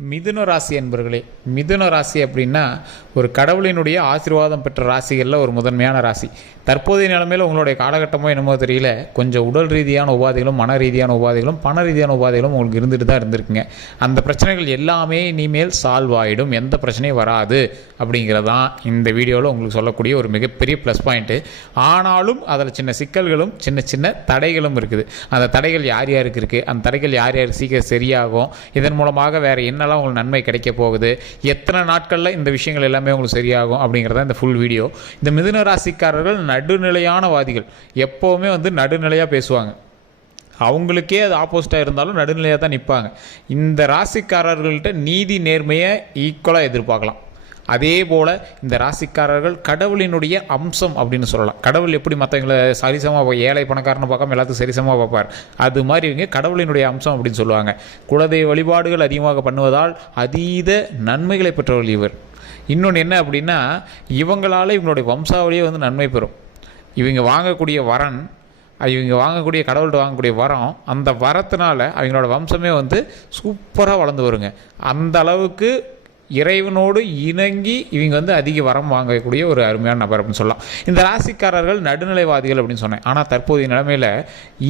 மிதுன ராசி என்பர்களே மிதுன ராசி அப்படின்னா ஒரு கடவுளினுடைய ஆசீர்வாதம் பெற்ற ராசிகளில் ஒரு முதன்மையான ராசி. தற்போதைய நிலைமையில் உங்களுடைய காலகட்டமோ என்னமோ தெரியல. கொஞ்சம் உடல் ரீதியான உபாதைகளும் மன ரீதியான உபாதைகளும் பண ரீதியான உபாதைகளும் உங்களுக்கு இருந்துட்டு தான் இருந்திருக்குங்க. அந்த பிரச்சனைகள் எல்லாமே இனிமேல் சால்வ் ஆகிடும் எந்த பிரச்சனையும் வராது அப்படிங்கிறதான் இந்த வீடியோவில் உங்களுக்கு சொல்லக்கூடிய ஒரு மிகப்பெரிய ப்ளஸ் பாயிண்ட்டு ஆனாலும் அதில் சின்ன சிக்கல்களும் சின்ன சின்ன தடைகளும் இருக்குது. அந்த தடைகள் யார் யாருக்கு இருக்குது அந்த தடைகள் யார் யார் சீக்கிரம் சரியாகும்? இதன் மூலமாக வேறு என்ன என்னெல்லாம் உங்களுக்கு நன்மை கிடைக்க போகுது? எத்தனை நாட்களில் இந்த விஷயங்கள் எல்லாமே உங்களுக்கு சரியாகும் அப்படிங்கிறத இந்த ஃபுல் வீடியோ இந்த மிதுன ராசிக்காரர்கள் நடுநிலையான வாதிகள். எப்போவுமே வந்து நடுநிலையாக பேசுவாங்க. அவங்களுக்கே அது ஆப்போசிட்டாக இருந்தாலும் நடுநிலையாக தான் நிற்பாங்க இந்த ராசிக்காரர்கள்ட்ட நீதி நேர்மையை ஈக்குவலாக எதிர்பார்க்கலாம். அதே போல் இந்த ராசிக்காரர்கள் கடவுளினுடைய அம்சம் அப்படின்னு சொல்லலாம். கடவுள் எப்படி மற்றவங்களை சரிசமாக ஏழை பணக்காரனை பார்க்காம எல்லாத்தையும் சரிசமாக பார்ப்பார். அது மாதிரி இவங்க கடவுளினுடைய அம்சம் அப்படின்னு சொல்லுவாங்க. குலதெய்வ வழிபாடுகள் அதிகமாக பண்ணுவதால் அதீத நன்மைகளை பெற்றவர்கள் இவர். இன்னொன்று என்ன அப்படின்னா இவங்களால் இவங்களுடைய வம்சாவளியே வந்து நன்மை பெறும். இவங்க வாங்கக்கூடிய வரன் இவங்க வாங்கக்கூடிய கடவுள்கிட்ட வாங்கக்கூடிய வரம் அந்த வரத்தினால அவங்களோட வம்சமே வந்து சூப்பராக வளர்ந்து வருங்க. அந்த அளவுக்கு இறைவனோடு இணங்கி இவங்க வந்து அதிக வரம் வாங்கக்கூடிய ஒரு அருமையான நபர் அப்படின்னு சொல்லலாம். இந்த ராசிக்காரர்கள் நடுநிலைவாதிகள் அப்படின்னு சொன்னேன். ஆனால் தற்போதைய நிலைமையில்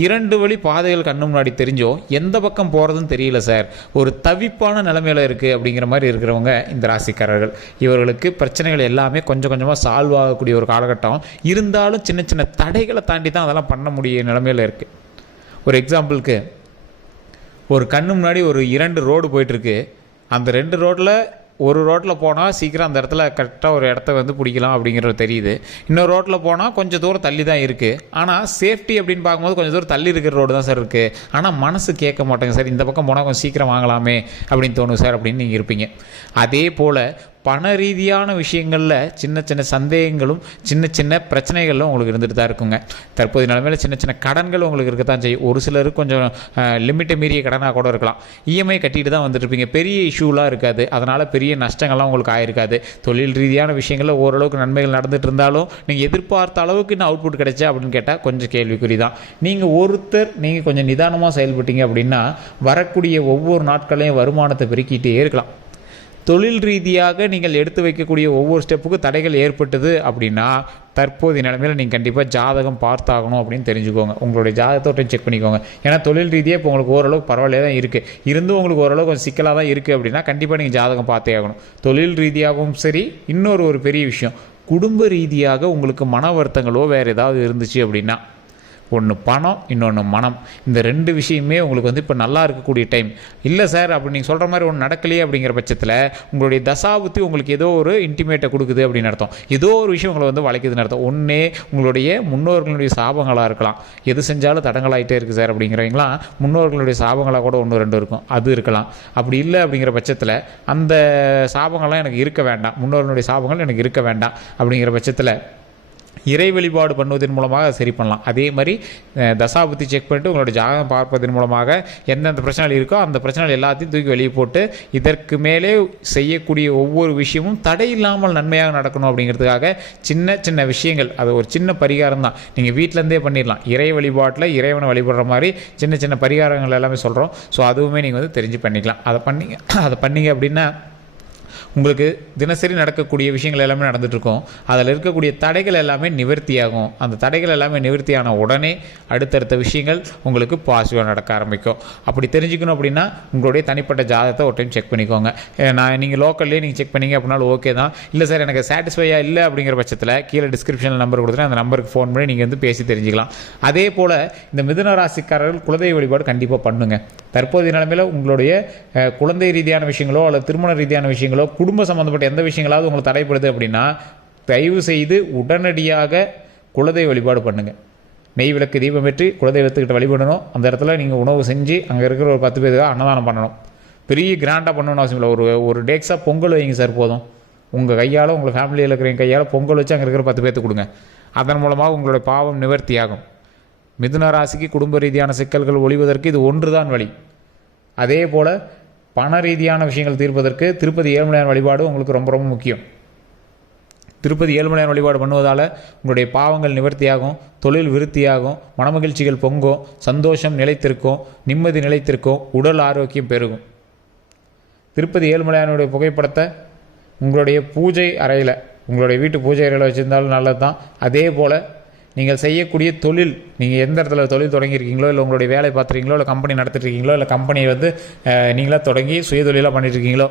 இரண்டு வழி பாதைகள் கண்ணு முன்னாடி தெரிஞ்சோ எந்த பக்கம் போகிறதுன்னு தெரியல சார். ஒரு தவிப்பான நிலைமையில் இருக்குது அப்படிங்கிற மாதிரி இருக்கிறவங்க இந்த ராசிக்காரர்கள். இவர்களுக்கு பிரச்சனைகள் எல்லாமே கொஞ்சம் கொஞ்சமாக சால்வ் ஆகக்கூடிய ஒரு காலகட்டம். இருந்தாலும் சின்ன சின்ன தடைகளை தாண்டி தான் அதெல்லாம் பண்ண முடிய நிலைமையில் இருக்குது ஒரு எக்ஸாம்பிளுக்கு ஒரு கண்ணு முன்னாடி ஒரு இரண்டு ரோடு போயிட்டுருக்கு அந்த ரெண்டு ரோட்டில் ஒரு ரோட்டில் போனால் சீக்கிரம் அந்த இடத்துல கரெக்டாக ஒரு இடத்த வந்து பிடிக்கலாம் அப்படிங்கிறது தெரியுது. இன்னொரு ரோட்டில் போனால் கொஞ்சம் தூரம் தள்ளி தான் இருக்குது ஆனால் சேஃப்டி அப்படின்னு பார்க்கும்போது கொஞ்சம் தூரம் தள்ளி இருக்கிற ரோடு தான் சார் இருக்குது ஆனால் மனசு கேட்க மாட்டேங்க சார் இந்த பக்கம் போனால் கொஞ்சம் சீக்கிரம் வாங்கலாமே அப்படின்னு தோணும் சார் அப்படின்னு நீங்கள் இருப்பீங்க. அதே போல் பண ரீதியான விஷயங்களில் சின்ன சின்ன சந்தேகங்களும் சின்ன சின்ன பிரச்சனைகளும் உங்களுக்கு இருந்துட்டு தான் இருக்குங்க. தற்போதைய நிலைமையில் சின்ன சின்ன கடன்கள் உங்களுக்கு இருக்க தான் செய்யும். ஒரு சிலருக்கு கொஞ்சம் லிமிட்டை மீறிய கடனாக கூட இருக்கலாம். இஎம்ஐ கட்டிட்டு தான் வந்துட்டுருப்பீங்க பெரிய இஷ்யூலாம் இருக்காது. அதனால் பெரிய நஷ்டங்கள்லாம் உங்களுக்கு ஆயிருக்காது. தொழில் ரீதியான விஷயங்களில் ஓரளவுக்கு நன்மைகள் நடந்துட்டு இருந்தாலும் நீங்கள் எதிர்பார்த்த அளவுக்கு இன்னும் அவுட்புட் கிடைச்சா அப்படின்னு கேட்டால் கொஞ்சம் கேள்விக்குறி தான். நீங்கள் ஒருத்தர் நீங்கள் கொஞ்சம் நிதானமாக செயல்பட்டீங்க அப்படின்னா வரக்கூடிய ஒவ்வொரு நாட்களையும் வருமானத்தை பெருக்கிட்டே இருக்கலாம். தொழில் ரீதியாக நீங்கள் எடுத்து வைக்கக்கூடிய ஒவ்வொரு ஸ்டெப்புக்கும் தடைகள் ஏற்பட்டது அப்படின்னா தற்போதைய நிலைமையில் நீங்கள் கண்டிப்பாக ஜாதகம் பார்த்தாகணும் அப்படின்னு தெரிஞ்சுக்கோங்க. உங்களுடைய ஜாதகத்தை செக் பண்ணிக்கோங்க. ஏன்னா தொழில் ரீதியாக இப்போ உங்களுக்கு ஓரளவுக்கு பரவாயில்ல தான் இருக்குது இருந்தும் உங்களுக்கு ஓரளவுக்கு கொஞ்சம் சிக்கலாக தான் இருக்குது அப்படின்னா கண்டிப்பாக நீங்கள் ஜாதகம் பார்த்தே ஆகணும். தொழில் ரீதியாகவும் சரி இன்னொரு ஒரு பெரிய விஷயம். குடும்ப ரீதியாக உங்களுக்கு மன வருத்தங்களோ வேறு ஏதாவது இருந்துச்சு அப்படின்னா ஒன்று பணம் இன்னொன்று மனம். இந்த ரெண்டு விஷயமே உங்களுக்கு வந்து இப்போ நல்லா இருக்கக்கூடிய டைம் இல்லை சார் அப்படி நீங்கள் சொல்கிற மாதிரி ஒன்று நடக்கலையே அப்படிங்கிற பட்சத்தில் உங்களுடைய தசாபுத்தி உங்களுக்கு ஏதோ ஒரு இன்டிமேட்டை கொடுக்குது அப்படின்னு அர்த்தம். ஏதோ ஒரு விஷயம் உங்களை வந்து வளைக்குதுன்னு அர்த்தம். ஒன்றே உங்களுடைய முன்னோர்களுடைய சாபங்களாக இருக்கலாம். எது செஞ்சாலும் தடங்களாகிட்டே இருக்குது சார் அப்படிங்கிறவங்களாம் முன்னோர்களுடைய சாபங்களாக கூட ஒன்று ரெண்டு இருக்கும். அது இருக்கலாம். அப்படி இல்லை அப்படிங்கிற பட்சத்தில் அந்த சாபங்கள்லாம் எனக்கு இருக்க வேண்டாம். முன்னோர்களுடைய சாபங்கள் எனக்கு இருக்க வேண்டாம் அப்படிங்கிற பட்சத்தில் இறை வழிபாடு பண்ணுவதன் மூலமாக சரி பண்ணலாம். அதே மாதிரி தசாபுத்தி செக் பண்ணிட்டு உங்களோட ஜாதகம் பார்ப்பதன் மூலமாக எந்தெந்த பிரச்சனைகள் இருக்கோ அந்த பிரச்சனைகள் எல்லாத்தையும் தூக்கி வெளியே போட்டு இதற்கு மேலே செய்யக்கூடிய ஒவ்வொரு விஷயமும் தடை இல்லாமல் நன்மையாக நடக்கணும் அப்படிங்கிறதுக்காக சின்ன சின்ன விஷயங்கள். அது ஒரு சின்ன பரிகாரம் தான். நீங்கள் வீட்டிலேருந்தே பண்ணிடலாம். இறை வழிபாட்டில் இறைவனை வழிபடுற மாதிரி சின்ன சின்ன பரிகாரங்கள் எல்லாமே சொல்கிறோம் ஸோ அதுவுமே நீங்கள் வந்து தெரிஞ்சு பண்ணிக்கலாம். அதை பண்ணி அதை பண்ணிங்க அப்படின்னா உங்களுக்கு தினசரி நடக்கக்கூடிய விஷயங்கள் எல்லாமே நடந்துகிட்ருக்கோம் அதில் இருக்கக்கூடிய தடைகள் எல்லாமே நிவர்த்தியாகும். அந்த தடைகள் எல்லாமே நிவர்த்தியான உடனே அடுத்தடுத்த விஷயங்கள் உங்களுக்கு பாசிட்டிவாக நடக்க ஆரம்பிக்கும். அப்படி தெரிஞ்சுக்கணும் அப்படின்னா உங்களுடைய தனிப்பட்ட ஜாதகத்தை ஒரு டைம் செக் பண்ணிக்கோங்க. நான் நீங்கள் லோக்கல்லே நீங்கள் செக் பண்ணீங்க அப்படின்னாலும் ஓகே தான். இல்லை சார் எனக்கு சாட்டிஸ்ஃபையாக இல்லை அப்படிங்கிற பட்சத்தில் கீழே டிஸ்கிரிப்ஷனில் நம்பர் கொடுத்துட்டு அந்த நம்பருக்கு ஃபோன் பண்ணி நீங்கள் வந்து பேசி தெரிஞ்சுக்கலாம். அதே போல் இந்த மிதுன ராசிக்காரர்கள் குலதெய்வ வழிபாடு கண்டிப்பாக பண்ணுங்க. தற்போதைய நிலைமையில் உங்களுடைய குழந்தை ரீதியான விஷயங்களோ அல்லது திருமண ரீதியான விஷயங்களோ குடும்ப சம்மந்தப்பட்ட எந்த விஷயங்களாவது உங்களுக்கு தடைப்படுது அப்படின்னா தயவு செய்து உடனடியாக குலதெய்வ வழிபாடு பண்ணுங்கள் நெய் விளக்கு தீபம் வெற்றி குலதெய்வத்துக்கிட்ட வழிபடணும். அந்த இடத்துல நீங்கள் உணவு செஞ்சு அங்கே இருக்கிற ஒரு பத்து பேருக்கு அன்னதானம் பண்ணணும். பெரிய கிராண்டாக பண்ணணும்னு அவசியம் இல்லை. ஒரு ஒரு டேக்ஸாக பொங்கல் வைங்க சார் போதும். உங்கள் கையால் உங்கள் ஃபேமிலியில் இருக்கிறவங்க கையால் பொங்கல் வச்சு அங்கே இருக்கிற பத்து பேர்த்துக்கு கொடுங்க. அதன் மூலமாக உங்களுடைய பாவம் நிவர்த்தியாகும் மிதுன ராசிக்கு குடும்ப ரீதியான சிக்கல்கள் ஒழிவதற்கு இது ஒன்றுதான் வழி. அதே போல் பண ரீதியான விஷயங்கள் தீர்ப்பதற்கு திருப்பதி ஏழுமலையான் வழிபாடு உங்களுக்கு ரொம்ப ரொம்ப முக்கியம். திருப்பதி ஏழுமலையான் வழிபாடு பண்ணுவதால் உங்களுடைய பாவங்கள் நிவர்த்தியாகும் தொழில் விருத்தியாகும் மனமகிழ்ச்சிகள் பொங்கும் சந்தோஷம் நிலைத்திருக்கும் நிம்மதி நிலைத்திருக்கும் உடல் ஆரோக்கியம் பெருகும். திருப்பதி ஏழுமலையானுடைய புகைப்படத்தை உங்களுடைய பூஜை அறையில் உங்களுடைய வீட்டு பூஜை அறையில் வச்சுருந்தாலும் நல்லது தான் அதே போல் நீங்கள் செய்யக்கூடிய தொழில் நீங்கள் எந்த இடத்துல தொழில் தொடங்கியிருக்கீங்களோ இல்லை உங்களுடைய வேலை பார்த்துருக்கீங்களோ இல்லை கம்பெனி நடத்திட்டுருக்கீங்களோ இல்லை கம்பெனியை வந்து நீங்களாக தொடங்கி சுயதொழிலாக பண்ணிட்டுருக்கீங்களோ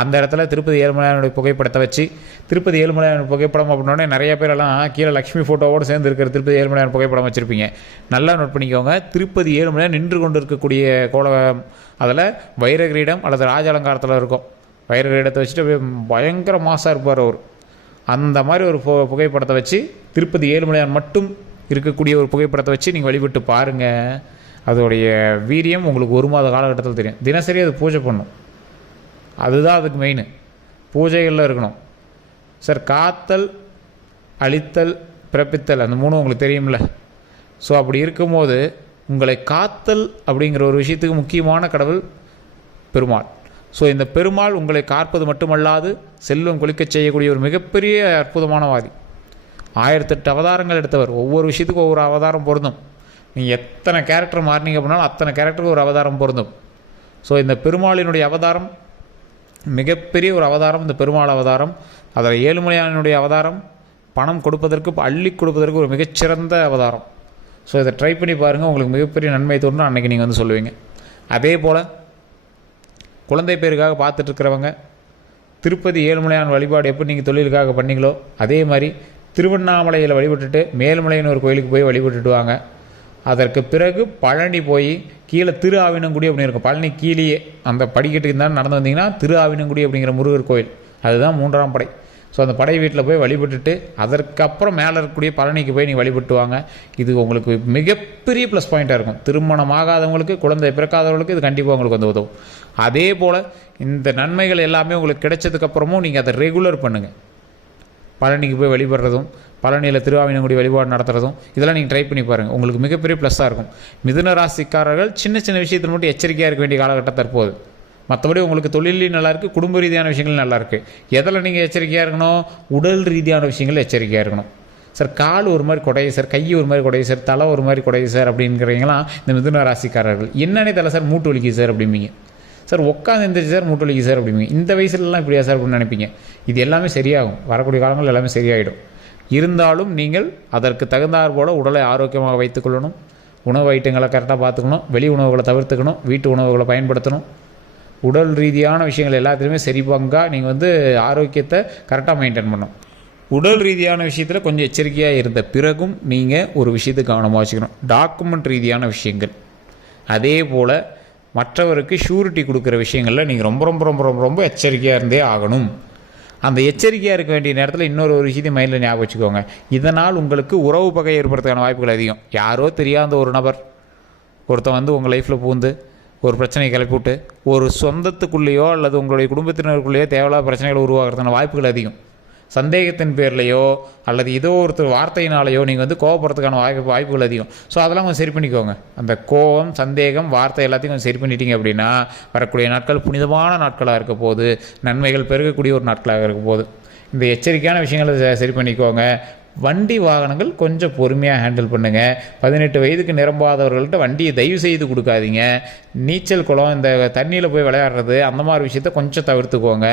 அந்த இடத்துல திருப்பதி ஏழுமலையானுடைய புகைப்படத்தை வச்சு திருப்பதி ஏழுமலையான புகைப்படம் அப்படின்னோடனே நிறைய பேரெல்லாம் கீழே லக்ஷ்மி ஃபோட்டோவோடு சேர்ந்து இருக்கிற திருப்பதி ஏழுமலையான புகைப்படம் வச்சுருப்பீங்க. நல்லா நோட் பண்ணிக்கோங்க. திருப்பதி ஏழுமலையான் நின்று கொண்டு இருக்கக்கூடிய கோலம் அதில் வைரகிரீடம் அல்லது ராஜ அலங்காரத்தில் இருக்கும். வைரகிரீடத்தை வச்சுட்டு அப்படியே பயங்கர மாசாக இருப்பார் அவர். அந்த மாதிரி ஒரு பு புகைப்படத்தை வச்சு திருப்பதி ஏழுமலையான் மட்டும் இருக்கக்கூடிய ஒரு புகைப்படத்தை வச்சு நீங்கள் வழிபட்டு பாருங்கள் அதோடைய வீரியம் உங்களுக்கு ஒரு மாத காலகட்டத்தில் தெரியும். தினசரி அது பூஜை பண்ணும். அதுதான் அதுக்கு மெயின் பூஜைகளில் இருக்கணும். சார் காத்தல் அழித்தல் பிறப்பித்தல் அந்த மூணும் உங்களுக்கு தெரியும்ல. ஸோ அப்படி இருக்கும்போது உங்களை காத்தல் அப்படிங்கிற ஒரு விஷயத்துக்கு முக்கியமான கடவுள் பெருமாள். ஸோ இந்த பெருமாள் உங்களை காப்பது மட்டுமல்லாது செல்வம் குளிக்கச் செய்யக்கூடிய ஒரு மிகப்பெரிய அற்புதமான வாதி. ஆயிரத்தெட்டு அவதாரங்கள் எடுத்தவர். ஒவ்வொரு விஷயத்துக்கும் ஒவ்வொரு அவதாரம் பொருந்தும். நீங்கள் எத்தனை கேரக்டர் மாறினீங்க அப்படின்னாலும் அத்தனை கேரக்டருக்கு ஒரு அவதாரம் பொருந்தும். ஸோ இந்த பெருமாளினுடைய அவதாரம் மிகப்பெரிய ஒரு அவதாரம் இந்த பெருமாள் அவதாரம். அதில் ஏழுமலையானுடைய அவதாரம் பணம் கொடுப்பதற்கு அள்ளி கொடுப்பதற்கு ஒரு மிகச்சிறந்த அவதாரம். ஸோ இதை ட்ரை பண்ணி பாருங்கள் உங்களுக்கு மிகப்பெரிய நன்மை தோணும் அன்றைக்கி நீங்கள் வந்து சொல்லுவீங்க. அதே போல் குழந்தை பேருக்காக பார்த்துட்ருக்கிறவங்க திருப்பதி ஏழுமலையான் வழிபாடு எப்படி நீங்கள் தொழிலுக்காக பண்ணீங்களோ அதே மாதிரி திருவண்ணாமலையில் வழிபட்டுட்டு மேல்மலைன்னு ஒரு கோயிலுக்கு போய் வழிபட்டுட்டு வாங்க அதற்கு பிறகு பழனி போய் கீழே திரு ஆவினங்குடி அப்படின்னு இருக்கும். பழனி கீழேயே அந்த படிக்கட்டுக்கு தான் நடந்து வந்தீங்கன்னா திரு ஆவினங்குடி அப்படிங்கிற முருகர் கோயில். அதுதான் மூன்றாம் படை. ஸோ அந்த படை வீட்டில் போய் வழிபட்டுட்டு அதற்கப்புறம் மேலே இருக்கக்கூடிய பழனிக்கு போய் நீங்கள் வழிபட்டு வாங்க. இது உங்களுக்கு மிகப்பெரிய ப்ளஸ் பாயிண்ட்டாக இருக்கும். திருமணம் ஆகாதவங்களுக்கு குழந்தை பிறக்காதவங்களுக்கு இது கண்டிப்பாக உங்களுக்கு வந்து உதவும். அதே போல் இந்த நன்மைகள் எல்லாமே உங்களுக்கு கிடைச்சதுக்கப்புறமும் நீங்கள் அதை ரெகுலர் பண்ணுங்கள் பழனிக்கு போய் வழிபடுறதும் பழனியில் திருவாவினங்குடி வழிபாடு நடத்துறதும் இதெல்லாம் நீங்கள் ட்ரை பண்ணி பாருங்கள் உங்களுக்கு மிகப்பெரிய ப்ளஸ்ஸாக இருக்கும். மிதுன ராசிக்காரர்கள் சின்ன சின்ன விஷயத்தில் மட்டும் எச்சரிக்கையாக இருக்க வேண்டிய காலகட்டம் தற்போது மற்றபடி உங்களுக்கு தொழிலையும் நல்லாயிருக்கு குடும்ப ரீதியான விஷயங்கள் நல்லாயிருக்கு. எதில் நீங்கள் எச்சரிக்கையாக இருக்கணும்? உடல் ரீதியான விஷயங்கள் எச்சரிக்கையாக இருக்கணும். சார் கால் ஒரு மாதிரி குடையுது சார் கை ஒரு மாதிரி குடையுது சார் தலை ஒரு மாதிரி குடையு சார் அப்படிங்கிறீங்களாம் இந்த மிதுன ராசிக்காரர்கள். என்னன்னே தலை சார் மூட்டு வலிக்கு சார் அப்படிம்பீங்க. சார் உட்காந்து எந்திரிச்சு சார் மூட்டு வலிக்குது சார் அப்படிம்பீங்க. இந்த வயசுலலாம் இப்படியா சார் அப்படின்னு நினைப்பீங்க. இது எல்லாமே சரியாகும். வரக்கூடிய காலங்கள் எல்லாமே சரியாயிடும். இருந்தாலும் நீங்கள் அதற்கு தகுந்தாற்போல உடலை ஆரோக்கியமாக வைத்துக்கொள்ளணும் உணவு ஐட்டங்களை கரெக்டாக பார்த்துக்கணும். வெளி உணவுகளை தவிர்த்துக்கணும். வீட்டு உணவுகளை பயன்படுத்தணும். உடல் ரீதியான விஷயங்கள் எல்லாத்துலேயுமே சரி பங்காக நீங்கள் வந்து ஆரோக்கியத்தை கரெக்டாக மெயின்டைன் பண்ணணும். உடல் ரீதியான விஷயத்தில் கொஞ்சம் எச்சரிக்கையாக இருந்த பிறகும் நீங்கள் ஒரு விஷயத்தை கவனமாக வச்சுக்கணும். டாக்குமெண்ட் ரீதியான விஷயங்கள். அதே போல் மற்றவருக்கு ஷூரிட்டி கொடுக்குற விஷயங்களில் நீங்கள் ரொம்ப ரொம்ப ரொம்ப ரொம்ப ரொம்ப எச்சரிக்கையாக இருந்தே ஆகணும். அந்த எச்சரிக்கையாக இருக்க வேண்டிய நேரத்தில் இன்னொரு ஒரு விஷயத்தையும் மைண்டில் ஞாபகம் வச்சுக்கோங்க. இதனால் உங்களுக்கு உறவு பகை ஏற்படுறதுக்கான வாய்ப்புகள் அதிகம். யாரோ தெரியாத ஒரு நபர். ஒருத்தன் வந்து உங்கள் லைஃப்பில் பூந்து ஒரு பிரச்சனையை கிளப்பிவிட்டு ஒரு சொந்தத்துக்குள்ளேயோ அல்லது உங்களுடைய குடும்பத்தினருக்குள்ளேயோ தேவையில்லாத பிரச்சனைகள் உருவாகிறதுக்கான வாய்ப்புகள் அதிகம். சந்தேகத்தின் பேர்லையோ அல்லது ஏதோ ஒருத்தர் வார்த்தையினாலேயோ நீங்கள் வந்து கோவப்படுறதுக்கான வாய்ப்பு வாய்ப்புகள் அதிகம். ஸோ அதெல்லாம் கொஞ்சம் சரி பண்ணிக்கோங்க. அந்த கோவம் சந்தேகம் வார்த்தை எல்லாத்தையும் கொஞ்சம் சரி பண்ணிட்டீங்க அப்படின்னா வரக்கூடிய நாட்கள் புனிதமான நாட்களாக இருக்க போது நன்மைகள் பெருகக்கூடிய ஒரு நாட்களாக இருக்க போது இந்த எச்சரிக்கையான விஷயங்களை ச- சரி பண்ணிக்கோங்க. வண்டி வாகனங்கள் கொஞ்சம் பொறுமையாக ஹேண்டில் பண்ணுங்கள் பதினெட்டு வயதுக்கு நிரம்பாதவர்கள்ட்ட வண்டியை தயவு செய்து கொடுக்காதீங்க. நீச்சல் குளம் இந்த தண்ணியில் போய் விளையாடுறது அந்த மாதிரி விஷயத்த கொஞ்சம் தவிர்த்துக்கோங்க.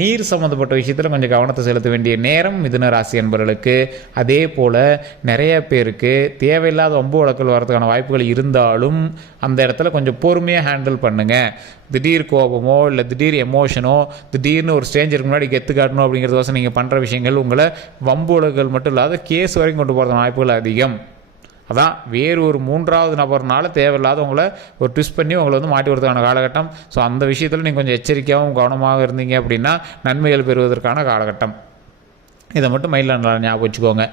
நீர் சம்மந்தப்பட்ட விஷயத்தில் கொஞ்சம் கவனத்தை செலுத்த வேண்டிய நேரம் மிதுன ராசி என்பவர்களுக்கு அதே போல் நிறைய பேருக்கு தேவையில்லாத வம்பு வழக்கல் வரதுக்கான வாய்ப்புகள் இருந்தாலும் அந்த இடத்துல கொஞ்சம் பொறுமையாக ஹேண்டில் பண்ணுங்கள் திடீர் கோபமோ இல்லை திடீர் எமோஷனோ திடீர்னு ஒரு ஸ்ட்ரேஞ்சருக்கு முன்னாடி கெத்து காட்டணும் அப்படிங்கிறதுக்கோசம் நீங்கள் பண்ணுற விஷயங்கள் உங்களை வம்பு மட்டும் இல்லாத கேஸ் வரைக்கும் கொண்டு போகிறது வாய்ப்புகள் அதிகம். அதான் வேறு ஒரு மூன்றாவது நபர்னால தேவையில்லாத உங்களை ஒரு ட்விஸ்ட் பண்ணி உங்களை வந்து மாட்டி வரதுக்கான காலகட்டம். ஸோ அந்த விஷயத்தில் நீங்கள் கொஞ்சம் எச்சரிக்கையாகவும் கவனமாக இருந்தீங்க அப்படின்னா நன்மைகள் பெறுவதற்கான காலகட்டம். இதை மட்டும் மைண்டில் நல்லா ஞாபகம் வச்சுக்கோங்க.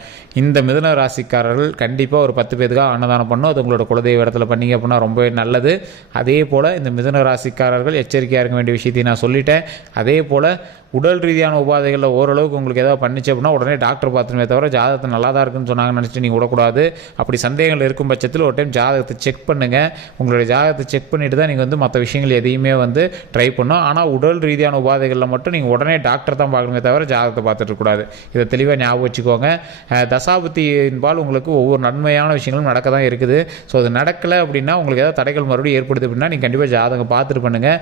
இந்த மிதன ராசிக்காரர்கள் கண்டிப்பாக ஒரு பத்து பேருக்காக அன்னதானம் பண்ணும். அது உங்களோட குலதெய்வ இடத்துல பண்ணீங்க அப்படின்னா ரொம்பவே நல்லது. அதே போல் இந்த மிதன ராசிக்காரர்கள் எச்சரிக்கையாக இருக்க வேண்டிய விஷயத்தையும் நான் சொல்லிட்டேன். அதே போல் உடல் ரீதியான உபாதைகளில் ஓரளவுக்கு உங்களுக்கு ஏதாவது பண்ணிச்சு அப்படின்னா உடனே டாக்டர் பார்த்துமே தவிர ஜாதகத்தை நல்லா தான் இருக்குன்னு சொன்னாங்கன்னு நினச்சிட்டு நீங்கள் விடக்கூடாது. அப்படி சந்தேகங்கள் இருக்கும் பட்சத்தில் ஒரு டைம் ஜாதகத்தை செக் பண்ணுங்கள் உங்களுடைய ஜாதகத்தை செக் பண்ணிட்டு தான் நீங்கள் வந்து மற்ற விஷயங்கள் எதையுமே வந்து ட்ரை பண்ணும் ஆனால் உடல் ரீதியான உபாதைகளில் மட்டும் நீங்கள் உடனே டாக்டர் தான் பார்க்கணுமே தவிர ஜாதகத்தை பார்த்துட்டு இருக்கக்கூடாது. இதை தெளிவாக ஞாபகம் வச்சுக்கோங்க. அஹ் தசாபுத்தியின்பால் உங்களுக்கு ஒவ்வொரு நன்மையான விஷயங்களும் நடக்க தான் இருக்குது. ஸோ அது நடக்கலை அப்படின்னா உங்களுக்கு ஏதாவது தடைகள் மறுபடியும் ஏற்படுது அப்படின்னா நீங்கள் கண்டிப்பாக ஜாதகம் பார்த்துட்டு பண்ணுங்கள்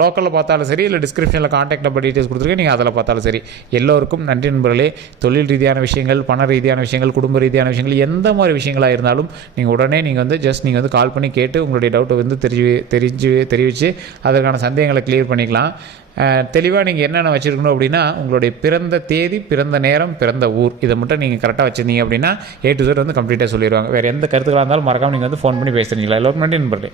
லோக்கலில் பார்த்தாலும் சரி இல்லை டிஸ்கிரிப்ஷனில் காண்டாக்ட் நம்பர் டீட்டெயில்ஸ் கொடுத்துருக்கேன் நீங்கள் அதில் பார்த்தாலும் சரி. எல்லோருக்கும் நன்றி நண்பர்களே. தொழில் ரீதியான விஷயங்கள் பண ரீதியான விஷயங்கள் குடும்ப ரீதியான விஷயங்கள் எந்த மாதிரி விஷயங்களாக இருந்தாலும் நீங்கள் உடனே நீங்கள் வந்து ஜஸ்ட் நீங்கள் வந்து கால் பண்ணி கேட்டு உங்களுடைய டவுட்டை வந்து தெரிஞ்சு தெரிஞ்சு தெரிவித்து அதற்கான சந்தேகங்களை கிளியர் பண்ணிக்கலாம். தெளிவாக நீங்கள் என்னென்ன வச்சுருக்கணும் அப்படின்னா உங்களுடைய பிறந்த தேதி பிறந்த நேரம் பிறந்த ஊர். இதை மட்டும் நீங்கள் கரெக்டாக வச்சுருந்தீங்க அப்படின்னா ஏ டு Z வந்து கம்ப்ளீட்டாக சொல்லிடுவாங்க வேறு எந்த கருத்துக்களாக இருந்தாலும் மறக்காமல் நீங்கள் வந்து ஃபோன் பண்ணி பேசுகிறீங்களா எல்லோரும் நன்றி நண்பர்களே.